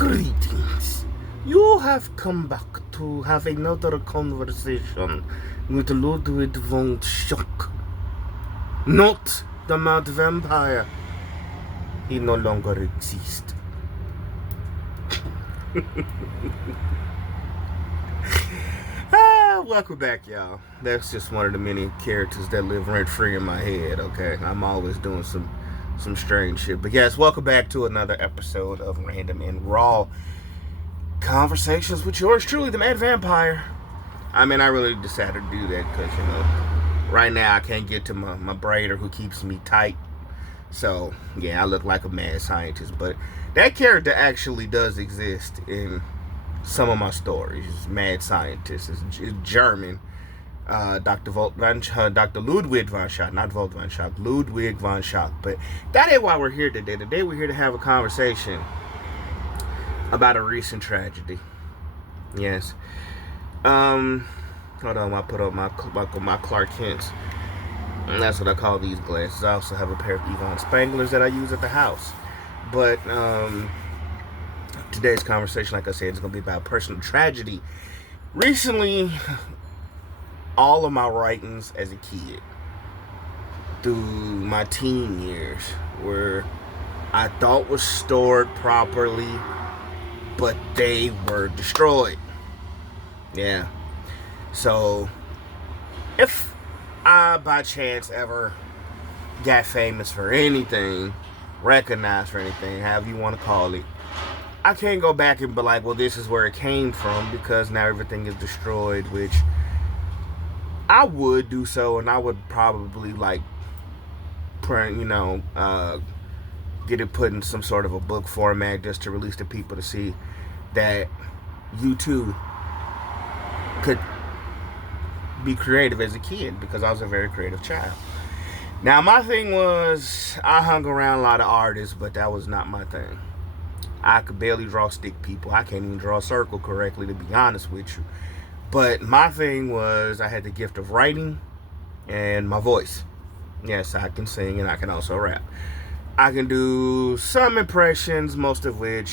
Greetings. You have come back to have another conversation with Ludwig von Schuck. Not the mad vampire. He no longer exists. Welcome back, y'all. That's just one of the many characters that live rent-free in my head, okay? I'm always doing some strange shit. But yes, welcome back to another episode of Random and Raw Conversations with yours truly, the Mad Vampire. I mean, I really decided to do that because, right now I can't get to my braider who keeps me tight. So, yeah, I look like a mad scientist. But that character actually does exist in some of my stories. Mad scientist. It's German. Dr. Ludwig von Schack, not Volt von Schack, Ludwig von Schack. But that ain't why we're here today. Today we're here to have a conversation about a recent tragedy. Yes. Hold on, I put up my Clark Kents. And that's what I call these glasses. I also have a pair of Yvonne Spanglers that I use at the house. But today's conversation, like I said, is going to be about personal tragedy. Recently, all of my writings as a kid, through my teen years, where I thought was stored properly, but they were destroyed. Yeah. So, if I, by chance, ever got famous for anything, recognized for anything, however you want to call it, I can't go back and be like, well, this is where it came from, because now everything is destroyed, which I would do so, and I would probably, get it put in some sort of a book format just to release to people to see that you too could be creative as a kid, because I was a very creative child. Now, my thing was, I hung around a lot of artists, but that was not my thing. I could barely draw stick people. I can't even draw a circle correctly, to be honest with you. But my thing was, I had the gift of writing and my voice. Yes, I can sing and I can also rap. I can do some impressions, most of which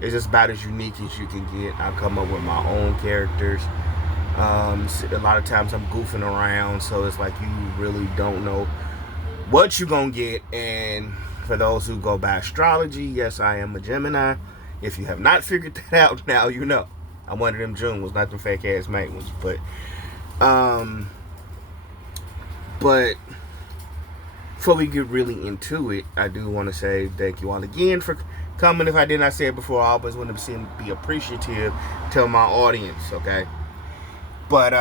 is just about as unique as you can get. I come up with my own characters. A lot of times I'm goofing around, so it's like you really don't know what you're gonna get. And for those who go by astrology, yes, I am a Gemini. If you have not figured that out, now you know. I'm one of them Junes, not them fake ass mate ones. But before we get really into it, I do want to say thank you all again for coming. If I did not say it before, I always want to be appreciative to my audience, okay? But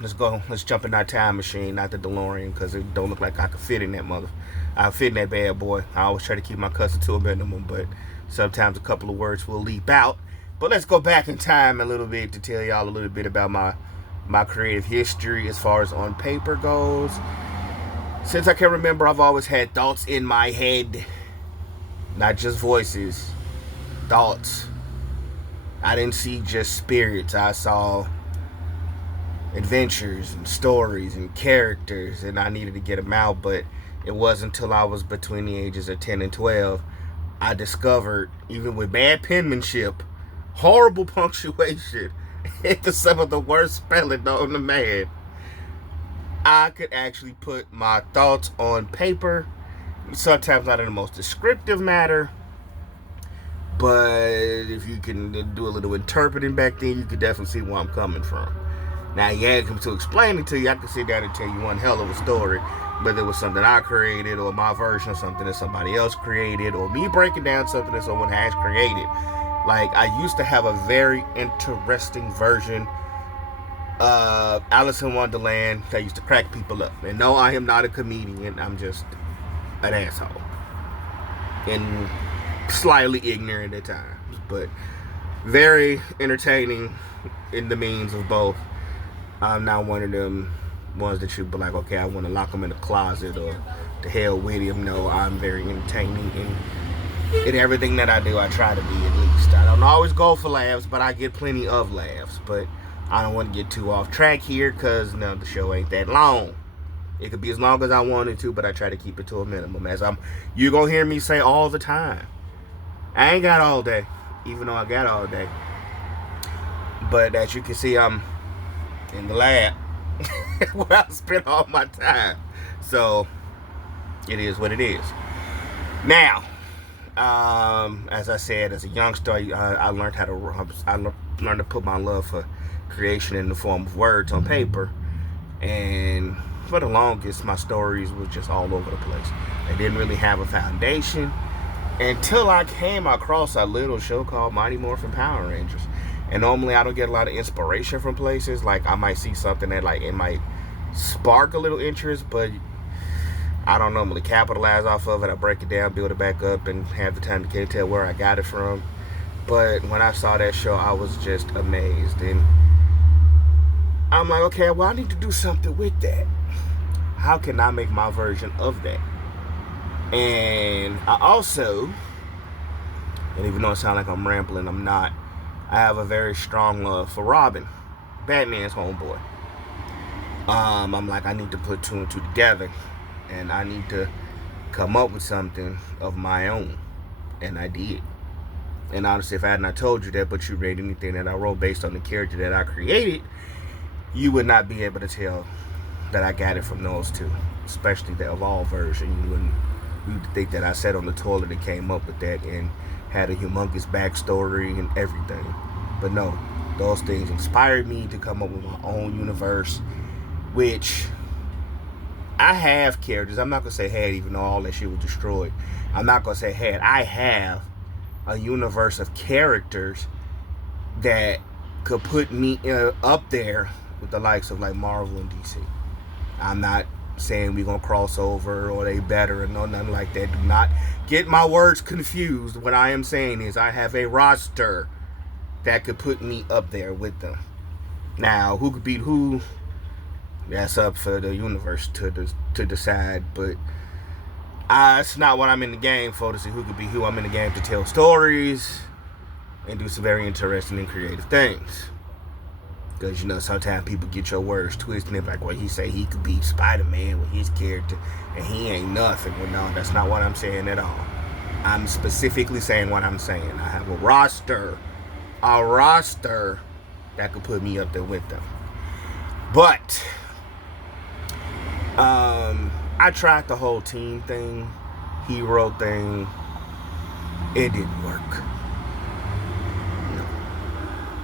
let's jump in that time machine, not the DeLorean, because it don't look like I could fit in that I fit in that bad boy. I always try to keep my cussing to a minimum, but sometimes a couple of words will leap out. But let's go back in time a little bit to tell y'all a little bit about my creative history as far as on paper goes. Since I can remember, I've always had thoughts in my head, not just voices, thoughts. I didn't see just spirits. I saw adventures and stories and characters, and I needed to get them out. But it wasn't until I was between the ages of 10 and 12 I discovered, even with bad penmanship, horrible punctuation, into some of the worst spelling known to man, I could actually put my thoughts on paper. Sometimes not in the most descriptive matter, but if you can do a little interpreting back then, you could definitely see where I'm coming from. Now, yeah, to explain it to you, I could sit down and tell you one hell of a story, whether it was something I created, or my version of something that somebody else created, or me breaking down something that someone has created. Like, I used to have a very interesting version of Alice in Wonderland that used to crack people up. And no, I am not a comedian. I'm just an asshole. And slightly ignorant at times. But very entertaining in the means of both. I'm not one of them ones that you'd be like, okay, I want to lock them in a closet or to hell with him. No, I'm very entertaining, and in everything that I do, I try to be, at least. I don't always go for laughs, but I get plenty of laughs. But I don't want to get too off track here, because the show ain't that long. It could be as long as I wanted to, but I try to keep it to a minimum. You're going to hear me say all the time, I ain't got all day. even though I got all day. But as you can see, I'm in the lab where I spend all my time. So it is what it is. Now, as I said, as a youngster, I learned how to learned to put my love for creation in the form of words on paper. And for the longest, my stories were just all over the place. They didn't really have a foundation until I came across a little show called Mighty Morphin Power Rangers. And normally I don't get a lot of inspiration from places. Like I might see something that like it might spark a little interest, but I don't normally capitalize off of it. I break it down, build it back up, and have the time to tell where I got it from. But when I saw that show, I was just amazed. And I'm like, okay, well, I need to do something with that. How can I make my version of that? And I also, and even though it sounds like I'm rambling, I'm not. I have a very strong love for Robin, Batman's homeboy. I'm like, I need to put two and two together, and I need to come up with something of my own. And I did. And honestly, if I had not told you that, but you read anything that I wrote based on the character that I created, you would not be able to tell that I got it from those two, especially the Evolved version. You'd think that I sat on the toilet and came up with that and had a humongous backstory and everything. But no, those things inspired me to come up with my own universe, which I have characters. I'm not going to say had, even though all that shit was destroyed. I'm not going to say had. I have a universe of characters that could put me up there with the likes of like Marvel and DC. I'm not saying we're going to cross over or they better or no, nothing like that. Do not get my words confused. What I am saying is I have a roster that could put me up there with them. Now, who could beat who? That's up for the universe to decide. But it's not what I'm in the game for, to see who could be who. I'm in the game to tell stories and do some very interesting and creative things. Because, sometimes people get your words twisted and like, well, he say he could beat Spider-Man with his character and he ain't nothing. Well, no, that's not what I'm saying at all. I'm specifically saying what I'm saying. I have a roster that could put me up there with them. But I tried the whole team thing, hero thing. It didn't work.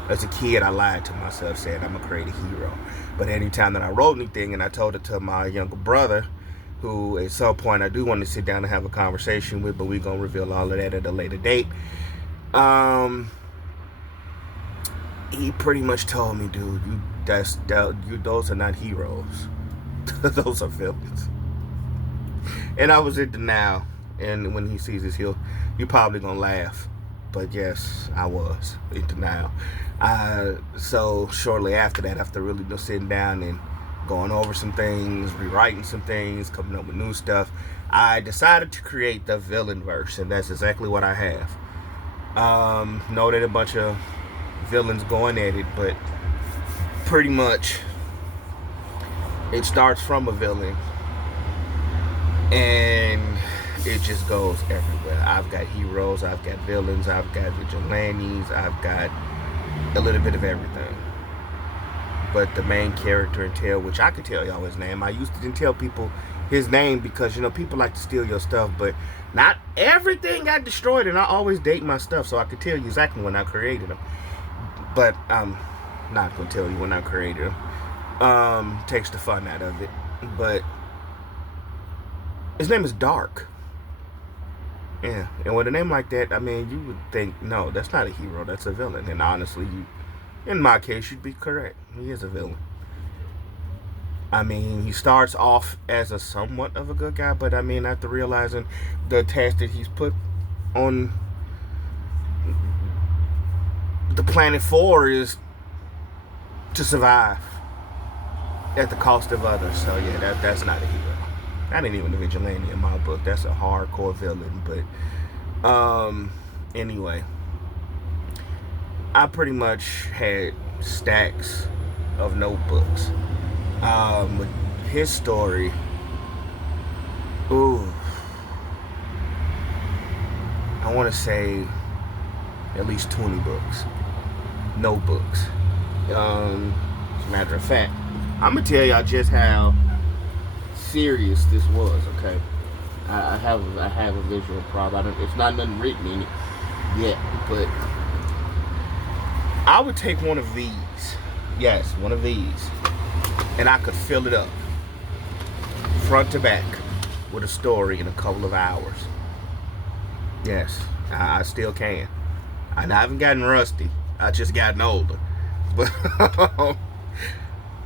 As a kid, I lied to myself, saying I'm going to create a hero. But anytime that I wrote anything and I told it to my younger brother, who at some point I do want to sit down and have a conversation with, but we're going to reveal all of that at a later date. He pretty much told me, dude, those are not heroes. Those are villains. And I was in denial. And when he sees this, you're probably going to laugh. But yes, I was in denial. So shortly after that, after really just sitting down and going over some things, rewriting some things, coming up with new stuff, I decided to create the villain verse, and that's exactly what I have. Know that a bunch of villains going at it, but pretty much it starts from a villain and it just goes everywhere. I've got heroes, I've got villains, I've got vigilantes, I've got a little bit of everything. But the main character in Tale, which I could tell y'all his name, I used to didn't tell people his name because, people like to steal your stuff, but not everything got destroyed, and I always date my stuff, so I could tell you exactly when I created them. But I'm not going to tell you when I created them. Takes the fun out of it. But his name is Dark. Yeah, and with a name like that, you would think, no, that's not a hero, that's a villain. And honestly, in my case, you'd be correct. He is a villain. He starts off as a somewhat of a good guy, but after realizing the task that he's put on the planet for is to survive at the cost of others. So yeah, that's not a hero. That ain't even a vigilante in my book. That's a hardcore villain. But anyway, I pretty much had stacks of notebooks. With his story, I want to say at least 20 books, notebooks. As a matter of fact, I'm gonna tell y'all just how serious this was. Okay, I have a visual prop. It's not nothing written in it yet, but I would take one of these. Yes, one of these, and I could fill it up front to back with a story in a couple of hours. Yes, I still can. I haven't gotten rusty. I just gotten older. But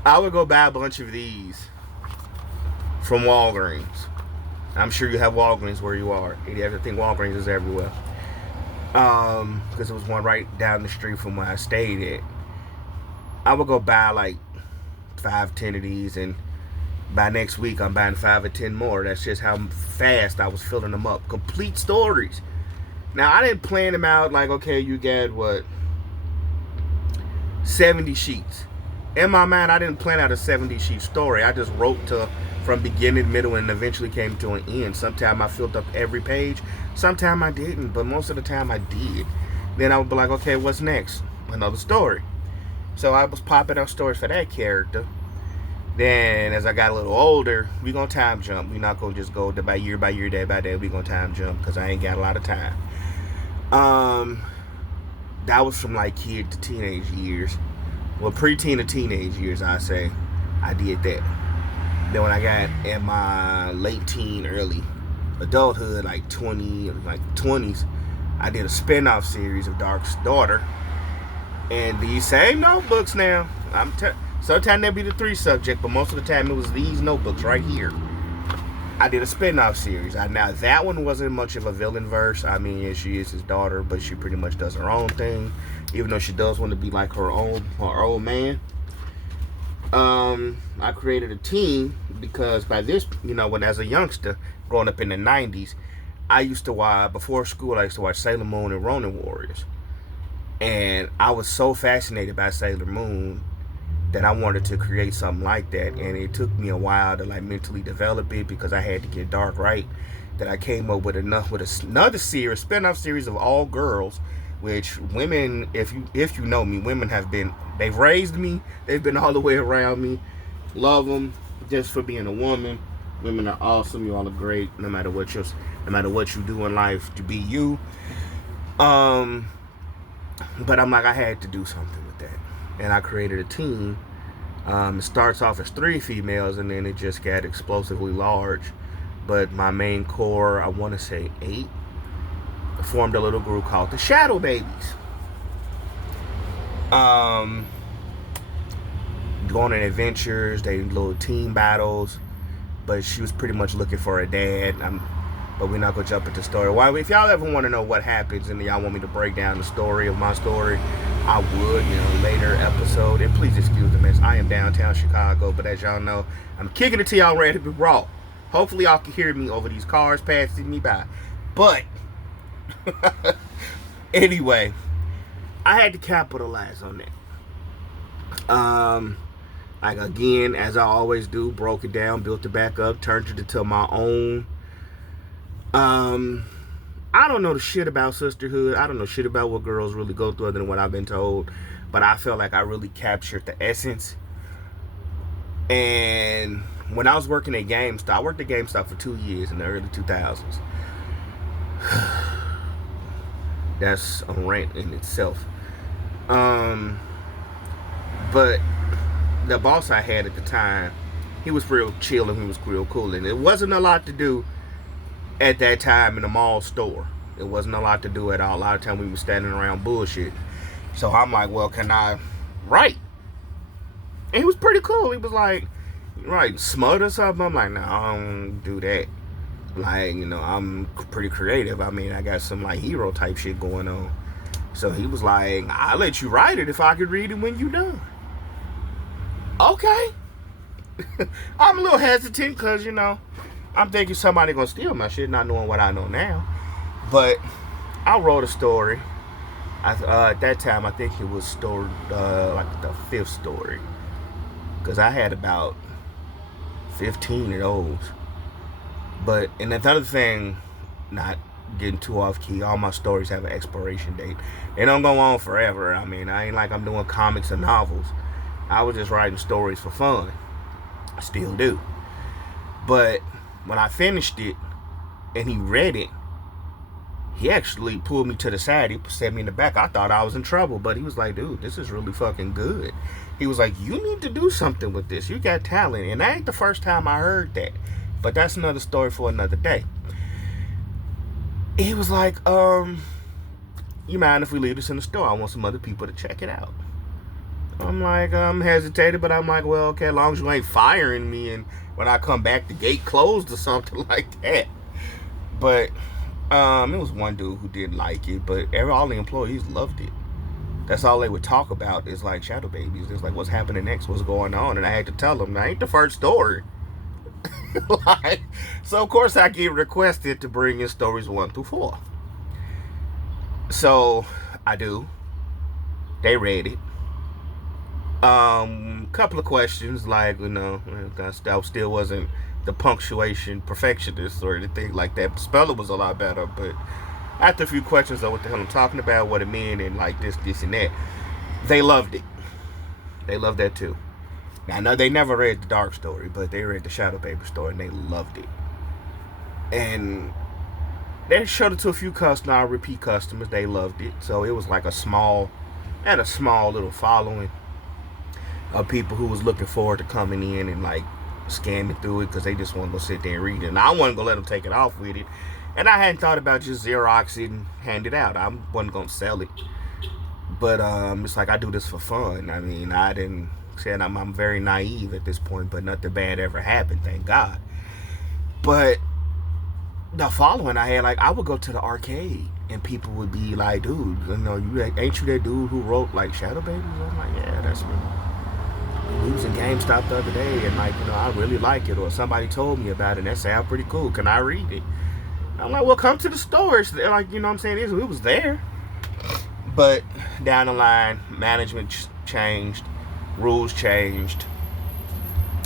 I would go buy a bunch of these from Walgreens. I'm sure you have Walgreens where you are. I think Walgreens is everywhere. Because there was one right down the street from where I stayed at. I would go buy like 5, 10 of these, and by next week I'm buying 5 or 10 more. That's just how fast I was filling them up. Complete stories. Now, I didn't plan them out like, okay, you get what, 70 sheets. In my mind, I didn't plan out a 70-sheet story. I just wrote from beginning, middle, and eventually came to an end. Sometimes I filled up every page. Sometimes I didn't, but most of the time I did. Then I would be like, okay, what's next? Another story. So I was popping out stories for that character. Then as I got a little older, we gonna time jump. We're not gonna just go by year, day by day. We gonna time jump because I ain't got a lot of time. That was from like kid to teenage years. Well, preteen to teenage years, I say. I did that. Then when I got in my late teen, early adulthood, like 20s, I did a spin-off series of Dark's Daughter. And these same notebooks now. Sometimes they'll be the 3 subject, but most of the time it was these notebooks right here. I did a spin-off series. Now, that one wasn't much of a villain verse. I mean, she is his daughter, but she pretty much does her own thing, even though she does want to be like her old man. I created a team because by this, when as a youngster, growing up in the 90s, I used to watch, before school, I used to watch Sailor Moon and Ronin Warriors. And I was so fascinated by Sailor Moon that I wanted to create something like that, and it took me a while to like mentally develop it because I had to get Dark right. That I came up with another series, spin-off series of all girls, which women, if you know me, women they've raised me, they've been all the way around me. Love them just for being a woman. Women are awesome. You all are great, no matter what you do in life, to be you. But I'm like, I had to do something with that. And I created a team. It starts off as 3 females, and then it just got explosively large. But my main core, I want to say 8, formed a little group called the Shadow Babies. Going on adventures, they little team battles. But she was pretty much looking for a dad. But we're not going to jump into the story. Why? If y'all ever want to know what happens and y'all want me to break down the story of my story, I would, later episode. And please excuse the mess. I am downtown Chicago, but as y'all know, I'm kicking it to y'all ready to be raw. Hopefully y'all can hear me over these cars passing me by. But, anyway, I had to capitalize on that. Like, again, as I always do, broke it down, built it back up, turned it into my own. I don't know the shit about sisterhood. I don't know shit about what girls really go through other than what I've been told. But I felt like I really captured the essence. And when I was working at GameStop, I worked at GameStop for 2 years in the early 2000s. That's a rant in itself. But the boss I had at the time, he was real chill and he was real cool. And it wasn't a lot to do at that time in the mall store. It wasn't a lot to do at all. A lot of time we were standing around bullshit. So I'm like, well, can I write? And he was pretty cool. He was like, right, smut or something? I'm like, no, I don't do that. Like, I'm pretty creative. I mean, I got some like hero type shit going on. So he was like, I'll let you write it if I could read it when you're done. Okay. I'm a little hesitant because, I'm thinking somebody gonna steal my shit, not knowing what I know now. But I wrote a story. At that time, I think it was story like the 5th story, because I had about 15 of those. But and another thing, not getting too off key. All my stories have an expiration date. They don't go on forever. I mean, I ain't like I'm doing comics or novels. I was just writing stories for fun. I still do. But when I finished it and he read it, he actually pulled me to the side. He set me in the back. I thought I was in trouble, but he was like, dude, this is really fucking good. He was like, you need to do something with this. You got talent. And that ain't the first time I heard that. But that's another story for another day. He was like, you mind if we leave this in the store? I want some other people to check it out. I'm like, I'm hesitated, but I'm like, well, okay, as long as you ain't firing me and when I come back, the gate closed or something like that. But it was one dude who didn't like it, but all the employees loved it. That's all they would talk about is like Shadow Babies. It's like, what's happening next? What's going on? And I had to tell them, that ain't the first story. Like, so of course I get requested to bring in stories 1 through 4. So I do. They read it. Couple of questions, like, you know, I still wasn't the punctuation perfectionist or anything like that. Spelling was a lot better, but after a few questions of what the hell I'm talking about, what it meant, and like this, and that, they loved it. They loved that too. Now, I know they never read the Dark story, but they read the Shadow Baby story and they loved it. And they showed it to a few customers, repeat customers. They loved it. So it was like a small little following of people who was looking forward to coming in and like scamming through it because they just wanted to sit there and read it. And I wasn't gonna let them take it off with it. And I hadn't thought about just Xerox it and hand it out. I wasn't gonna sell it. But it's like I do this for fun. I mean, I didn't say I'm very naive at this point, but nothing bad ever happened, thank God. But the following I had, like, I would go to the arcade and people would be like, dude, you know, ain't you that dude who wrote like Shadow Babies? I'm like, yeah, that's me. We was in GameStop the other day and like, you know, I really like it, or somebody told me about it and that sounds pretty cool. Can I read it? I'm like, well, come to the store. They're like, you know what I'm saying? It was there. But down the line, management changed, rules changed.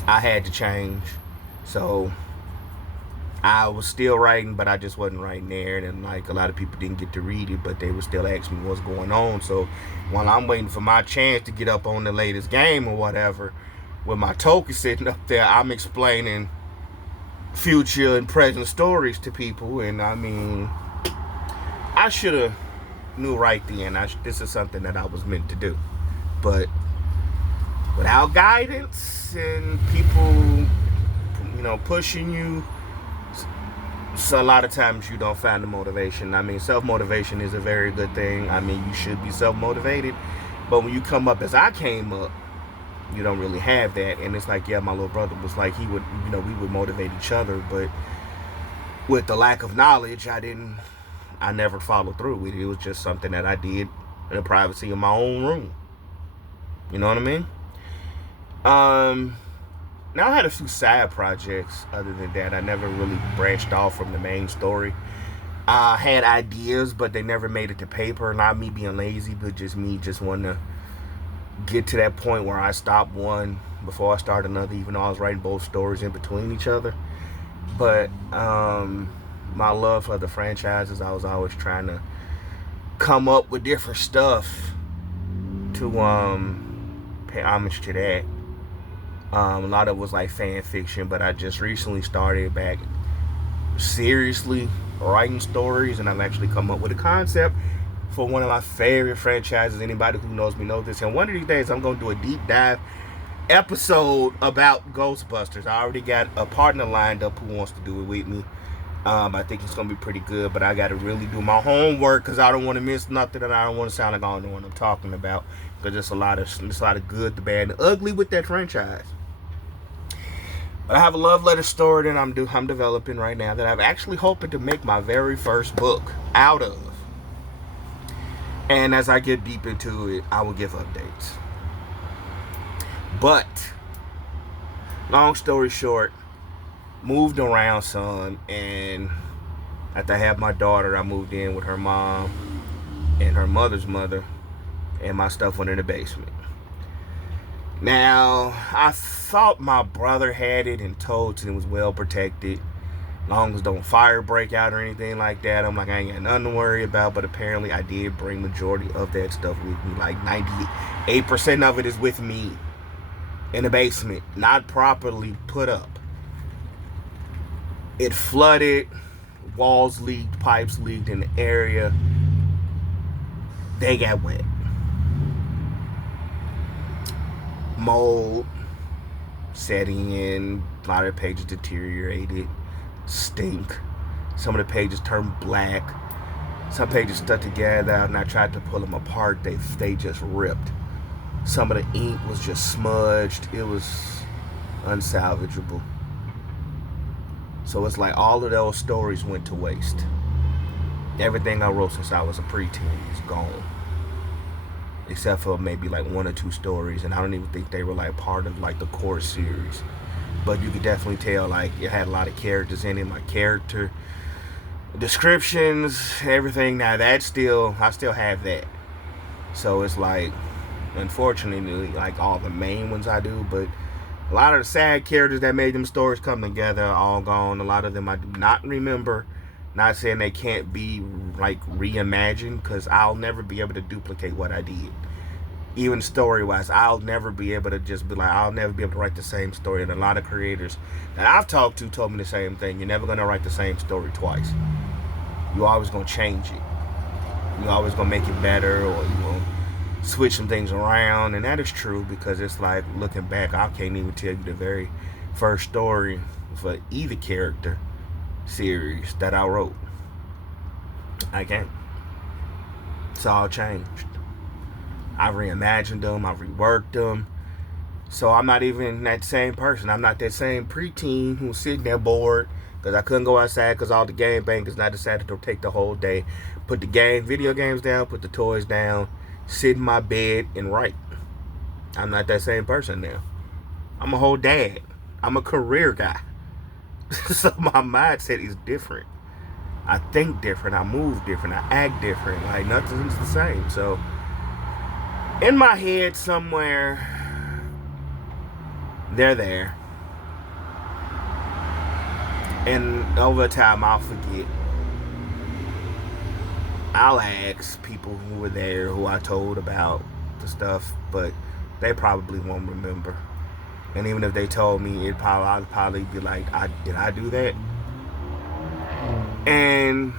I had to change. So I was still writing, but I just wasn't writing there. And like a lot of people didn't get to read it, but they would still ask me what's going on. So while I'm waiting for my chance to get up on the latest game or whatever, with my token sitting up there, I'm explaining future and present stories to people. And I mean, I should have knew right then this is something that I was meant to do. But without guidance and people, you know, pushing you, so a lot of times you don't find the motivation. I mean, self-motivation is a very good thing. I mean, you should be self-motivated. But when you come up as I came up, you don't really have that. And it's like, yeah, my little brother was like, he would, you know, we would motivate each other. But with the lack of knowledge, I never followed through with it. It was just something that I did in the privacy of my own room. You know what I mean? Now I had a few side projects. Other than that, I never really branched off from the main story. I had ideas, but they never made it to paper. Not me being lazy, but just me just wanting to get to that point where I stop one before I start another, even though I was writing both stories in between each other. But my love for the franchises, I was always trying to come up with different stuff to pay homage to that. A lot of it was like fan fiction, but I just recently started back seriously writing stories, and I've actually come up with a concept for one of my favorite franchises. Anybody who knows me knows this. And one of these days, I'm going to do a deep dive episode about Ghostbusters. I already got a partner lined up who wants to do it with me. I think it's going to be pretty good, but I got to really do my homework because I don't want to miss nothing, and I don't want to sound like I don't know what I'm talking about, because there's a lot of good, the bad, and the ugly with that franchise. But I have a love letter story that I'm developing right now that I'm actually hoping to make my very first book out of. And as I get deep into it, I will give updates. But long story short, moved around some, and after I had my daughter, I moved in with her mom and her mother's mother, and my stuff went in the basement. Now, I thought my brother had it and told it was well protected. Long as don't fire break out or anything like that, I'm like, I ain't got nothing to worry about. But apparently I did bring majority of that stuff with me. Like 98% of it is with me in the basement, not properly put up. It flooded, walls leaked, pipes leaked in the area. They got wet. Mold setting in, a lot of the pages deteriorated, stink. Some of the pages turned black. Some pages stuck together, and I tried to pull them apart. They just ripped. Some of the ink was just smudged. It was unsalvageable. So it's like all of those stories went to waste. Everything I wrote since I was a preteen is gone. Except for maybe like 1 or 2 stories, and I don't even think they were like part of like the core series. But you could definitely tell like it had a lot of characters in it. My character descriptions, everything. Now I still have that. So it's like, unfortunately, like all the main ones I do, but a lot of the sad characters that made them stories come together are all gone. A lot of them I do not remember. Not saying they can't be like reimagined, because I'll never be able to duplicate what I did. Even story-wise, I'll never be able to just be like, I'll never be able to write the same story. And a lot of creators that I've talked to told me the same thing. You're never going to write the same story twice. You're always going to change it. You're always going to make it better, or you're going to switch some things around. And that is true, because it's like, looking back, I can't even tell you the very first story for either character series that I wrote. I can't. It's all changed. I reimagined them, I reworked them. So I'm not even that same person. I'm not that same preteen who's sitting there bored because I couldn't go outside because all the game bangers, and I decided to take the whole day, put the video games down, put the toys down, sit in my bed and write. I'm not that same person now. I'm a whole dad. I'm a career guy. So my mindset is different. I think different. I move different. I act different. Like nothing's the same. So in my head somewhere, they're there. And over time I'll forget. I'll ask people who were there, who I told about the stuff, but they probably won't remember. And even if they told me, I'd probably be like, did I do that? And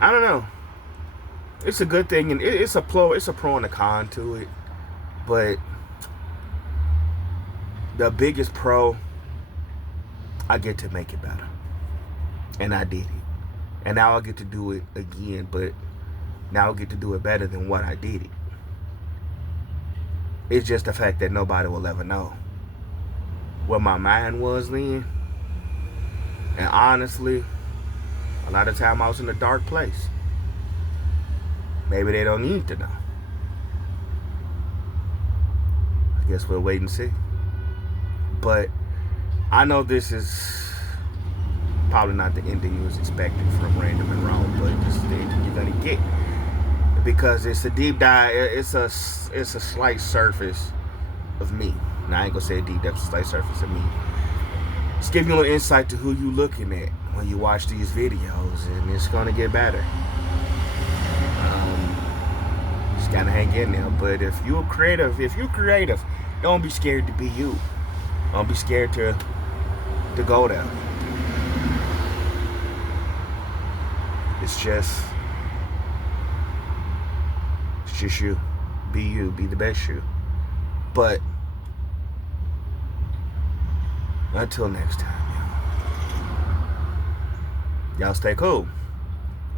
I don't know. It's a good thing, and it's a pro and a con to it. But the biggest pro, I get to make it better. And I did it. And now I get to do it again, but now I get to do it better than what I did it. It's just the fact that nobody will ever know what my mind was then. And honestly, a lot of time I was in a dark place. Maybe they don't need to know. I guess we'll wait and see. But I know this is probably not the ending you was expecting from Random and Wrong, but this is the ending you're gonna get. Because it's a deep dive, it's a slight surface of me. Now I ain't gonna say a deep depth, slight surface of me. Just give you a little insight to who you looking at when you watch these videos, and it's gonna get better. Just gotta hang in there. But if you're creative, don't be scared to be you. Don't be scared to go there. It's just you. Be you. Be the best you. But until next time, y'all stay cool.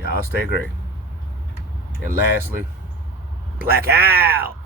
Y'all stay great. And lastly, black out.